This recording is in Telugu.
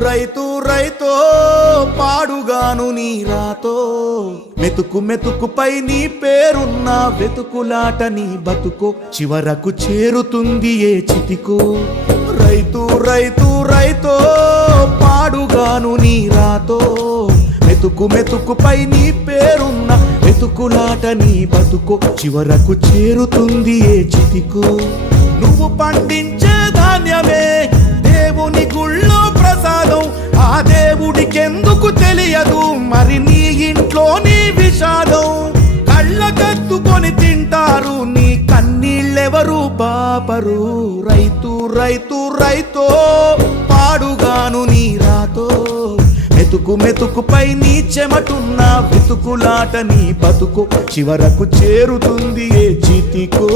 రైతు రైతో పాడుగాను నీ రాతో మెతుకు మెతుకుపై నీ పేరున్న వెతుకులాట నీ బతుకో చివరకు చేరుతుంది ఏ చితికో రైతు రైతు రైతో పాడుగాను నీ రాతో మెతుకు మెతుకుపై నీ పేరున్న వెతుకులాట నీ బతుకో చివరకు చేరుతుంది ఏ చితికో నువ్వు పండించే ధాన్యమే దేవుని గుళ్ళో ప్రసాదం ఆ దేవుడికెందుకు తెలియదు మరి నీ ఇంట్లో నీ విషాదం కళ్ళకత్తుకొని తింటారు నీ కన్నీళ్ళెవరు పాపరు రైతు రైతు రైతో పాడుగాను నీ రాతో మెతుకు మెతుకుపై నీ చెమటున్న వెతుకులాట నీ బతుకు చివరకు చేరుతుంది ఏ చితికో